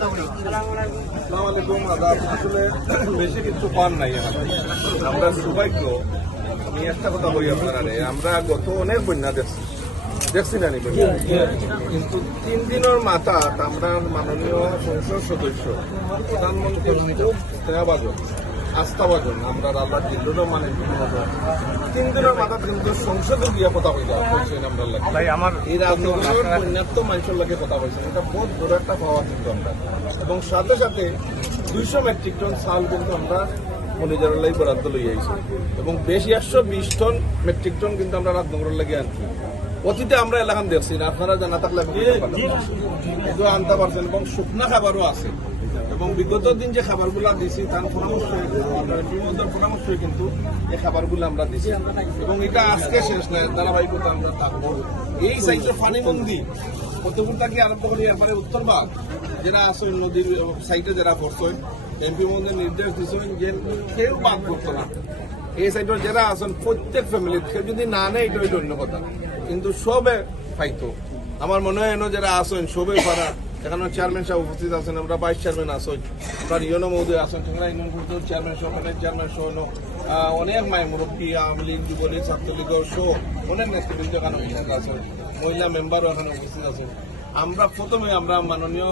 আলাইকুম। আদাব আসলে বেশি নাই আমরা সৌভাগ্য আমি একটা কথা বলি আপনারা আমরা গত অনেক বন্যা দেখছি। দেখছি না কিন্তু তিন দিনের মাথা আমরা মাননীয় সংসদ সদস্য প্রধানমন্ত্রী খুব স্নেহভাজন আস্থাভাজন আমরা আল্লাহ দিল্লুরও মানে তিন দিনের মাথা কিন্তু সংসদে গিয়ে কথা যাওয়া বলছেন আমরা ভাই আমার এই রাজনগরের বন্যাত্ম মানুষের লাগে কথা বলছেন এটা বহুত বড় একটা পাওয়া কিন্তু আমরা। এবং সাথে সাথে দুইশো মেট্রিক টন চাল কিন্তু আমরা মনিজারের লাগে বরাদ্দ লই আইছি। এবং বেশি একশো বিশ টন মেট্রিক টন কিন্তু আমরা রাজনগরের লাগে আনছি। অতীতে আমরা এলাকান দেখছি না আপনারা জানা থাকলে। কিন্তু আনতে পারছেন এবং শুকনা খাবারও আছে। এবং বিগত দিন যে খাবারগুলো দিছি, তার পরামর্শ বিমোদের পরামর্শ কিন্তু এই খাবারগুলো আমরা দিছি। এবং এটা আজকে শেষ নয় ধারাবাহিকতা আমরা থাকব। এই সাইডে ফানিবন্দি কতগুলো থেকে আরম্ভ করি? এরপরে উত্তর ভাগ। যারা আসেন নদীর সাইডে যারা করছেন এমপি মন্দির নির্দেশ দিচ্ছেন যে কেউ বাদ করতো না। এই সাইডের যারা আছেন, প্রত্যেক ফ্যামিলির কেউ যদি না নেয় এটা অন্য কথা। কিন্তু সবে পাইতো। আমার মনে হয় যারা আসেন সবে পারা এখানে চেয়ারম্যান সাহেব উপস্থিত আছেন, আমরা ভাইস চেয়ারম্যান আসেন আমরা ইয়নো মহোদয় আছেন। পরিষদ চেয়ারম্যান সহ প্যানেল চেয়ারম্যান সহ অনেক মায় মুরব্বী, আওয়ামী লীগ, যুবলীগ ছাত্রলীগের সহ, অনেক নেতৃবৃন্দ এখানে উপস্থিত আছেন। মহিলা মেম্বারও এখানে উপস্থিত আছেন। আমরা প্রথমে আমরা মাননীয়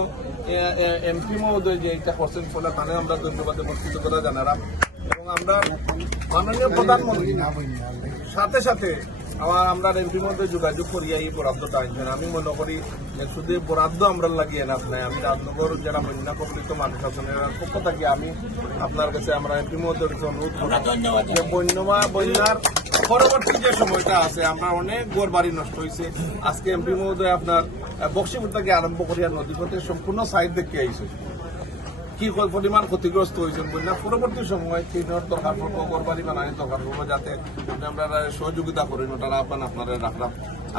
এমপি মহোদয় যে এটা করছেন, ফলে তাহলে আমরা ধন্যবাদ উপস্থিত করা জানালাম। এবং আমরা মাননীয় প্রধানমন্ত্রী, সাথে সাথে আমার আমরা এমপির মধ্যে যোগাযোগ করি এই বরাদ্দটা আনছেন আমি মনে করি যে শুধু বরাদ্দ আমরা লাগিয়ে না আপনার আমি রাজনগর যারা বন্যা কবলিত মানুষ আছেন পক্ষ থেকে আমি আপনার কাছে আমরা এমপির মধ্যে অনুরোধ করি যে বন্যমা বন্যার পরবর্তী যে সময়টা আছে আমরা অনেক গোর বাড়ি নষ্ট হয়েছে। আজকে এমপি মহোদয় আপনার বক্সিপুর থেকে আরম্ভ করিয়া নদীপথে সম্পূর্ণ সাইড দেখে আইছে কি পরিমাণ ক্ষতিগ্রস্ত হয়েছেন বন্যা পরবর্তী সময় টিনের দরকার পড়ব গরবারি বানানি দরকার পড়ব, যাতে আপনি আপনারা সহযোগিতা করেন ওটারা আপনার আপনারা রাখলাম।